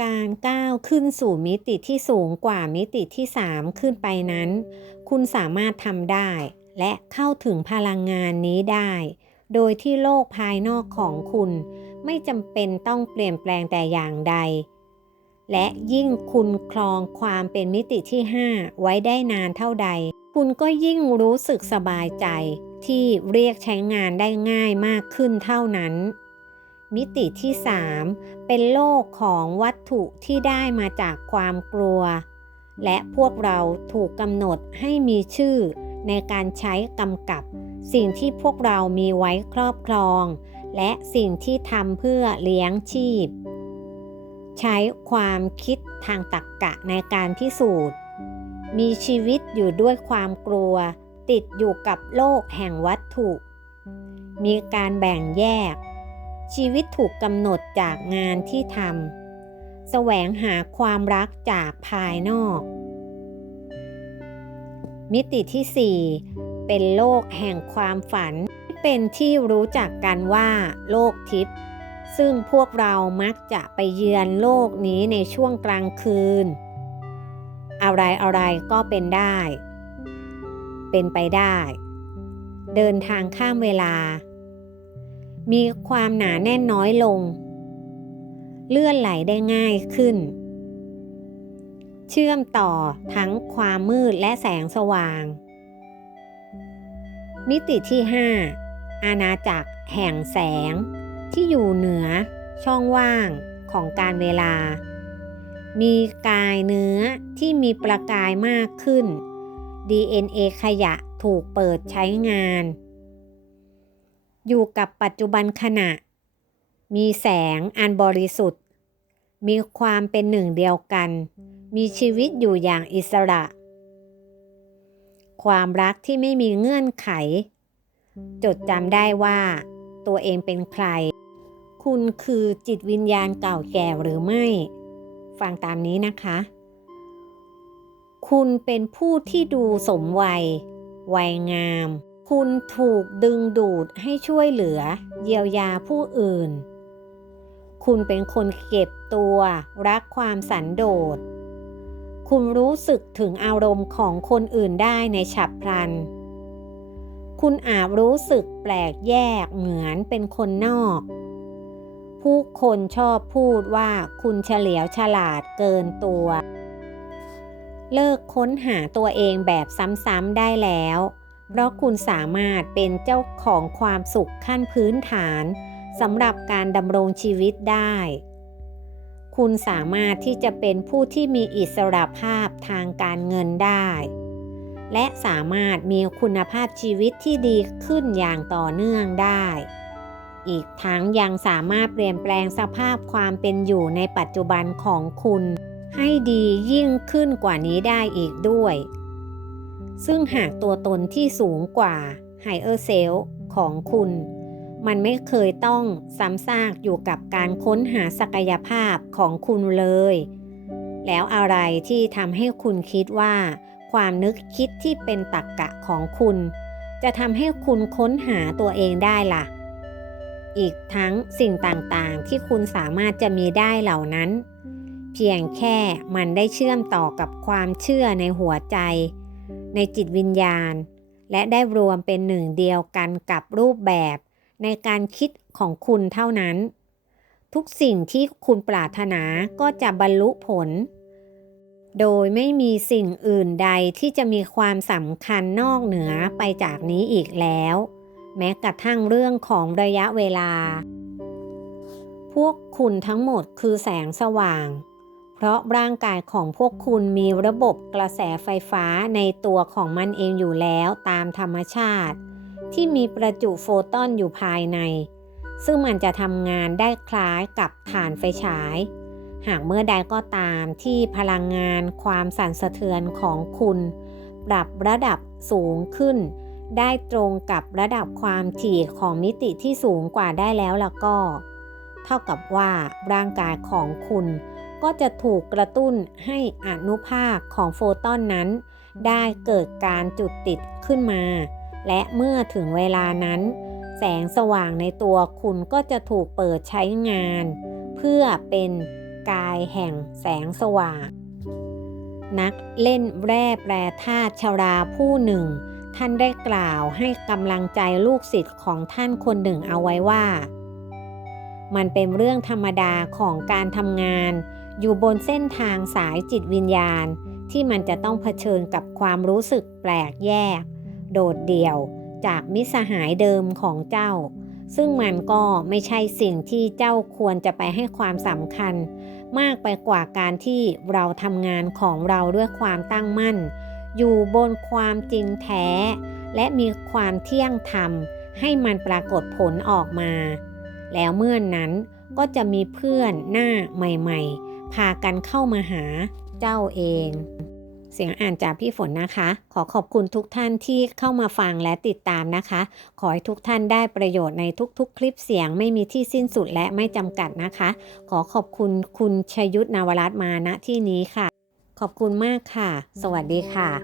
การก้าวขึ้นสู่มิติที่สูงกว่ามิติที่ 3 ขึ้นไปนั้น คุณสามารถทำได้ และเข้าถึงพลังงานนี้ได้ โดยที่โลกภายนอกของคุณ ไม่จำเป็นต้องเปลี่ยนแปลงแต่อย่างใด และยิ่งคุณครองความเป็นมิติที่ 5 ไว้ได้นานเท่าใด คุณก็ยิ่งรู้สึกสบายใจที่เรียกใช้งานได้ง่ายมากขึ้นเท่านั้น มิติที่ 3 เป็นโลกของวัตถุที่ได้มาจากความกลัว และพวกเราถูกกำหนดให้มีชื่อในการใช้กำกับ สิ่งที่พวกเรามีไว้ครอบครอง และสิ่งที่ทำเพื่อเลี้ยงชีพ ใช้ความคิดทางตรรกกะในการพิสูจน์ มีชีวิตอยู่ด้วยความกลัว ติดอยู่กับโลกแห่งวัตถุ มีการแบ่งแยก ชีวิตถูกกำหนดจากงานที่ทำแสวงหาความรักจากภายนอก มิติที่ 4 เป็นโลกแห่งความฝันที่เป็นที่รู้จักกันว่าโลกทิพย์ซึ่งพวกเรามักจะไปเยือนโลกนี้ในช่วงกลางคืน อะไรอะไรก็เป็นได้ เป็นไปได้ เดินทางข้ามเวลา มีความหนาแน่นน้อยลง เลื่อนไหลได้ง่ายขึ้น เชื่อมต่อทั้งความมืดและแสงสว่าง มิติที่ 5 อาณาจักรแห่งแสงที่อยู่เหนือช่องว่างของการเวลา มีกายเนื้อที่มีประกายมากขึ้น DNA ขยะถูกเปิดใช้งาน อยู่กับปัจจุบันขณะ มีแสงอันบริสุทธิ์ มีความเป็นหนึ่งเดียวกัน มีชีวิตอยู่อย่างอิสระ ความรักที่ไม่มีเงื่อนไข จดจำได้ว่า ตัวเองเป็นใคร คุณคือจิตวิญญาณเก่าแก่หรือไม่ ฟังตามนี้นะคะ คุณเป็นผู้ที่ดูสมวัย วัยงาม คุณถูกดึงดูดให้ช่วยเหลือ เยียวยาผู้อื่น คุณเป็นคนเก็บตัว รักความสันโดษ คุณรู้สึกถึงอารมณ์ของคนอื่นได้ในฉับพลัน คุณอาจรู้สึกแปลกแยกเหมือนเป็นคนนอก ผู้คนชอบพูดว่าคุณเฉลียวฉลาดเกินตัว เลิกค้นหาตัวเองแบบซ้ำๆได้แล้ว เพราะคุณสามารถเป็นเจ้าของความสุขขั้นพื้นฐานสำหรับการดำรงชีวิตได้ คุณสามารถที่จะเป็นผู้ที่มีอิสระภาพทางการเงินได้ และสามารถมีคุณภาพชีวิตที่ดีขึ้นอย่างต่อเนื่องได้ อีกทั้งยังสามารถเปลี่ยนแปลงสภาพความเป็นอยู่ในปัจจุบันของคุณ ให้ดียิ่งขึ้นกว่านี้ได้อีกด้วย ซึ่งหากตัวตนที่สูงกว่า Higher Self ของคุณ มันไม่เคยต้องซ้ำซากอยู่กับการค้นหาศักยภาพของคุณเลย แล้วอะไรที่ทำให้คุณคิดว่า ความนึกคิดที่เป็นตรรกกะของคุณ จะทำให้คุณค้นหาตัวเองได้ล่ะ อีกทั้งสิ่งต่างๆที่คุณสามารถจะมีได้เหล่านั้น เพียงแค่มันได้เชื่อมต่อกับความเชื่อในหัวใจ ในจิตวิญญาณ และได้รวมเป็นหนึ่งเดียวกันกับรูปแบบ ในการคิดของคุณเท่านั้น ทุกสิ่งที่คุณปรารถนาก็จะบรรลุผล โดยไม่มีสิ่งอื่นใดที่จะมีความสำคัญนอกเหนือไปจากนี้อีกแล้ว แม้กระทั่งเรื่องของระยะเวลา พวกคุณทั้งหมดคือแสงสว่าง เพราะร่างกายของพวกคุณมีระบบกระแสไฟฟ้าในตัวของมันเองอยู่แล้วตามธรรมชาติ ที่มีประจุโฟตอนอยู่ภายใน ซึ่งมันจะทำงานได้คล้ายกับฐานไฟฉาย หากเมื่อใดก็ตามที่พลังงานความสั่นสะเทือนของคุณ ปรับระดับสูงขึ้น ได้ตรงกับระดับความถี่ของมิติที่สูงกว่าได้แล้วล่ะก็ เท่ากับว่าร่างกายของคุณ ก็จะถูกกระตุ้นให้อนุภาคของโฟตอนนั้น ได้เกิดการจุดติดขึ้นมา และเมื่อถึงเวลานั้น แสงสว่างในตัวคุณก็จะถูกเปิดใช้งาน เพื่อเป็นกายแห่งแสงสว่าง นักเล่นแร่แปรธาตุชราผู้หนึ่ง ท่านได้กล่าวให้กำลังใจลูกศิษย์ของท่านคนหนึ่งเอาไว้ว่ามันเป็นเรื่องธรรมดาของการทำงาน อยู่บนเส้นทางสายจิตวิญญาณ ที่มันจะต้องเผชิญกับความรู้สึกแปลกแยก โดดเดี่ยวจากมิสหายเดิมของเจ้า ซึ่งมันก็ไม่ใช่สิ่งที่เจ้าควรจะไปให้ความสำคัญ มากไปกว่าการที่เราทำงานของเราด้วยความตั้งมั่น อยู่บนความจริงแท้ และมีความเที่ยงธรรมให้มันปรากฏผลออกมา แล้วเมื่อนนั้นก็จะมีเพื่อนหน้าใหม่ ๆ พากันเข้ามาหาเจ้าเอง เสียงอ่านจากพี่ฝนนะคะ ขอขอบคุณทุกท่านที่เข้ามาฟังและติดตามนะคะ ขอให้ทุกท่านได้ประโยชน์ในทุกๆ คลิปเสียงไม่มีที่สิ้นสุดและไม่จำกัดนะคะ ขอขอบคุณคุณชยุทธนาวรัตน์มาณที่นี้ค่ะ ขอบคุณมากค่ะ สวัสดีค่ะ